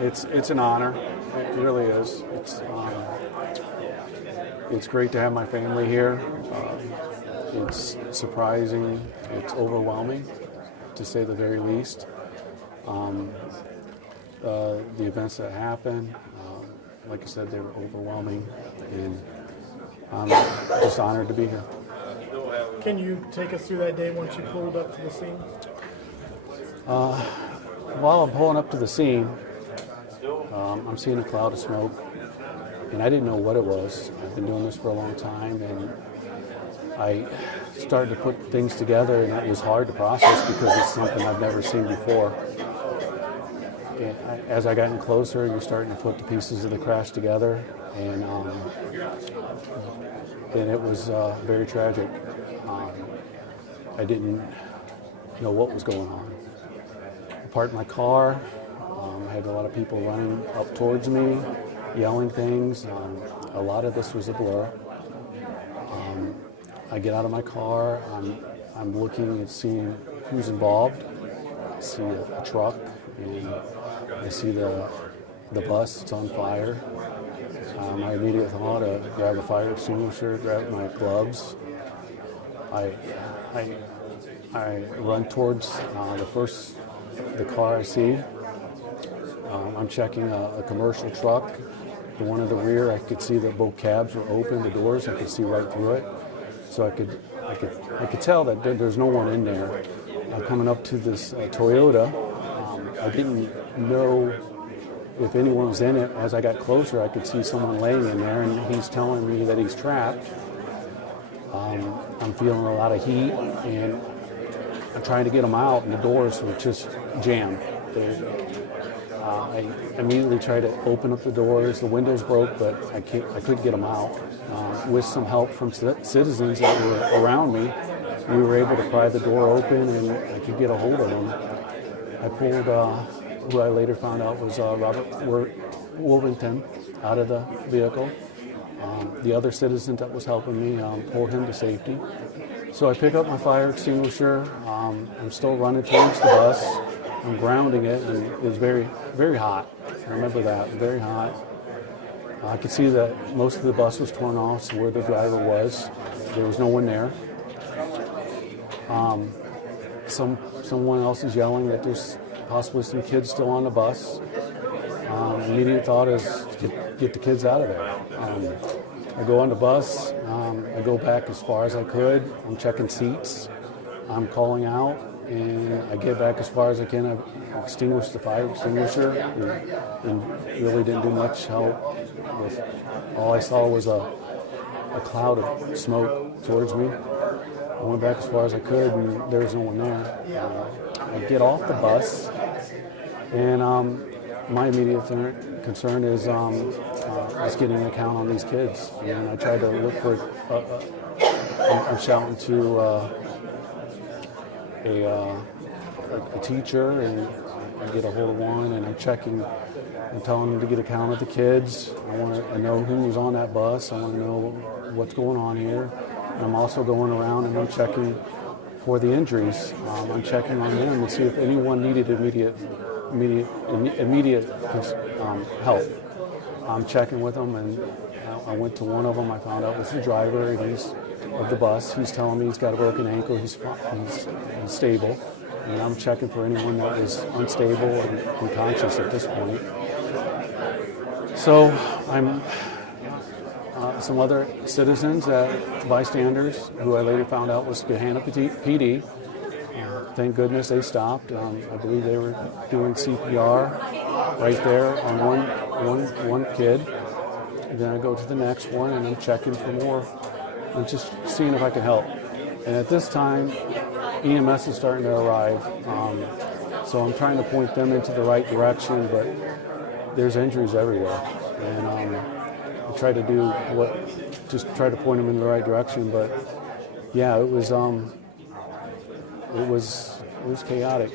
It's an honor. It really is. It's great to have my family here. It's surprising. It's overwhelming, to say the very least. The events that happened, like I said, they were overwhelming, and I'm just honored to be here. Can you take us through that day once you pulled up to the scene? While I'm pulling up to the scene, I'm seeing a cloud of smoke, and I didn't know what it was. I've been doing this for a long time, and I started to put things together, and it was hard to process because it's something I've never seen before. And as I gotten closer, you're starting to put the pieces of the crash together, and it was very tragic. I didn't know what was going on. I parked my car. I had a lot of people running up towards me, yelling things. A lot of this was a blur. I get out of my car. I'm looking and seeing who's involved. I see a truck, and I see the bus. It's on fire. My immediate thought to grab a fire extinguisher, grab my gloves. I run towards the car I see. I'm checking a commercial truck. The one in the rear, I could see that both cabs were open, the doors, I could see right through it. So I could tell that there's no one in there. I'm coming up to this Toyota. I didn't know if anyone was in it. As I got closer, I could see someone laying in there, and he's telling me that he's trapped. I'm feeling a lot of heat, and I'm trying to get him out, and the doors were just jammed. I immediately tried to open up the doors. The windows broke, but I couldn't get them out. With some help from citizens that were around me, we were able to pry the door open, and I could get a hold of them. I pulled who I later found out was Robert Wolvington out of the vehicle. The other citizen that was helping me pulled him to safety. So I pick up my fire extinguisher. I'm still running towards the bus. I'm grounding it, and it was very, very hot. I remember that, very hot. I could see that most of the bus was torn off, so where the driver was, there was no one there. Someone else is yelling that there's possibly some kids still on the bus. Immediate thought is get the kids out of there. I go on the bus. I go back as far as I could. I'm checking seats. I'm calling out, and I get back as far as I can. I extinguished the fire extinguisher, and really didn't do much help. All I saw was a cloud of smoke towards me. I went back as far as I could, and there was no one there. I get off the bus, and my immediate concern is just getting an account on these kids. And I tried to look for, I'm shouting to a teacher, and I get a hold of one, and I'm checking. I'm telling them to get a count of the kids. I know who was on that bus. I want to know what's going on here. And I'm also going around and I'm checking for the injuries. I'm checking on them to see if anyone needed immediate help. I'm checking with them, and I went to one of them. I found out it was the driver of the bus. He's telling me he's got a broken ankle. He's stable. And I'm checking for anyone that was unstable and unconscious at this point. So I'm some other citizens, bystanders, who I later found out was Gahanna PD. Thank goodness they stopped. I believe they were doing CPR right there on one kid. And then I go to the next one, and I'm checking for more. I'm just seeing if I can help. And at this time, EMS is starting to arrive. So I'm trying to point them into the right direction, but there's injuries everywhere. And I try to do just try to point them in the right direction. But yeah, it was chaotic.